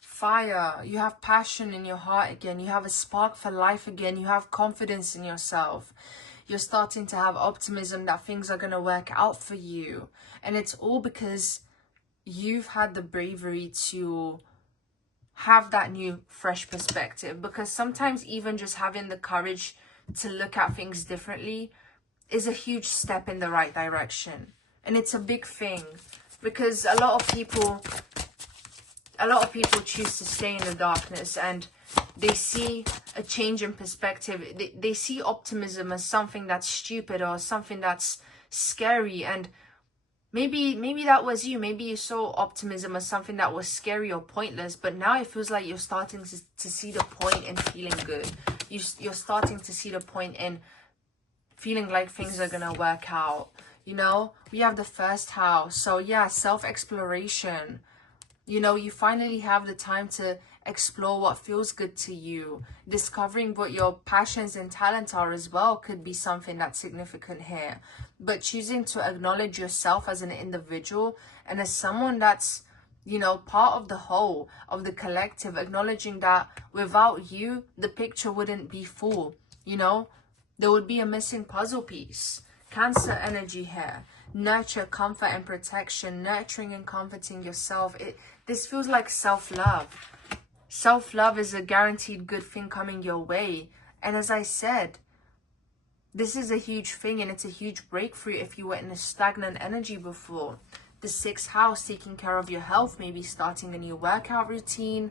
Fire, you have passion in your heart again. You have a spark for life again. You have confidence in yourself. You're starting to have optimism that things are going to work out for you. And it's all because you've had the bravery to have that new, fresh perspective. Because sometimes even just having the courage to look at things differently is a huge step in the right direction. And it's a big thing, because a lot of people choose to stay in the darkness, and they see a change in perspective. They see optimism as something that's stupid or something that's scary. And maybe that was you. Maybe you saw optimism as something that was scary or pointless, but now it feels like you're starting to see the point in feeling good. You're starting to see the point in feeling like things are gonna work out. You know, we have the first house. So yeah, self-exploration. You know, you finally have the time to explore what feels good to you. Discovering what your passions and talents are as well could be something that's significant here. But choosing to acknowledge yourself as an individual and as someone that's, you know, part of the whole, of the collective, acknowledging that without you, the picture wouldn't be full. You know, there would be a missing puzzle piece. Cancer energy here. Nurture, comfort and protection. Nurturing and comforting yourself. This feels like self-love. Self-love is a guaranteed good thing coming your way. And as I said, this is a huge thing, and it's a huge breakthrough if you were in a stagnant energy before. The 6th house, taking care of your health, maybe starting a new workout routine,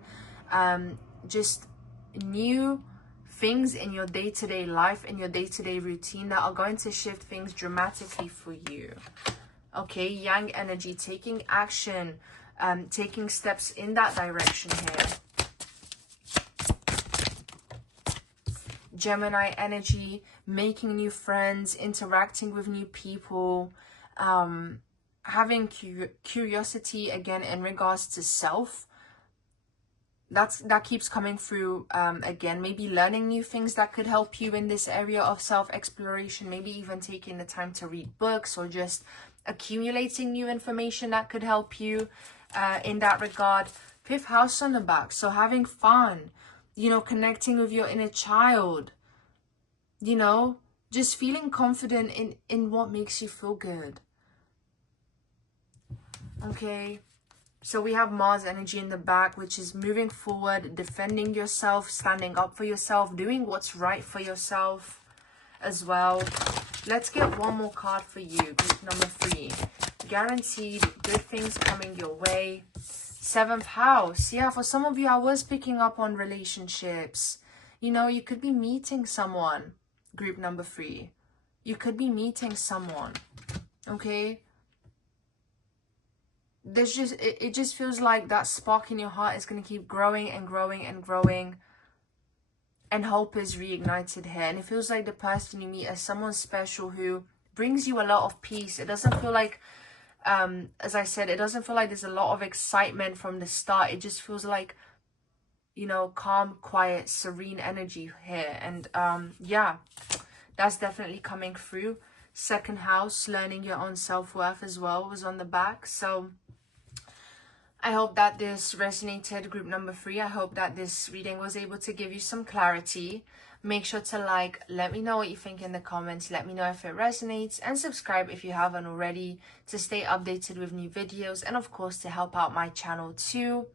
just new things in your day-to-day life, in your day-to-day routine that are going to shift things dramatically for you. Okay, Yang energy, taking action, taking steps in that direction here. Gemini energy, making new friends, interacting with new people, having curiosity again in regards to self. That keeps coming through again. Maybe learning new things that could help you in this area of self-exploration. Maybe even taking the time to read books, or just accumulating new information that could help you in that regard. 5th house on the back, so having fun, you know, connecting with your inner child, you know, just feeling confident in what makes you feel good. Okay, so we have Mars energy in the back, which is moving forward, defending yourself, standing up for yourself, doing what's right for yourself as well. Let's get one more card for you, group number 3. Guaranteed good things coming your way. 7th house. Yeah, for some of you, I was picking up on relationships. You know, you could be meeting someone, group number 3. You could be meeting someone, okay? There's just, it just feels like that spark in your heart is going to keep growing and growing and growing. And hope is reignited here. And it feels like the person you meet is someone special who brings you a lot of peace. It doesn't feel like, as I said, it doesn't feel like there's a lot of excitement from the start. It just feels like, you know, calm, quiet, serene energy here. And yeah, that's definitely coming through. 2nd house, learning your own self-worth as well, was on the back. So I hope that this resonated, group number 3. I hope that this reading was able to give you some clarity. Make sure to like, let me know what you think in the comments, let me know if it resonates, and subscribe if you haven't already to stay updated with new videos, and of course to help out my channel too.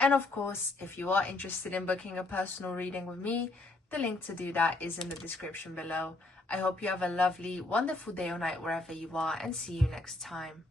And of course, if you are interested in booking a personal reading with me, the link to do that is in the description below. I hope you have a lovely, wonderful day or night wherever you are, and see you next time.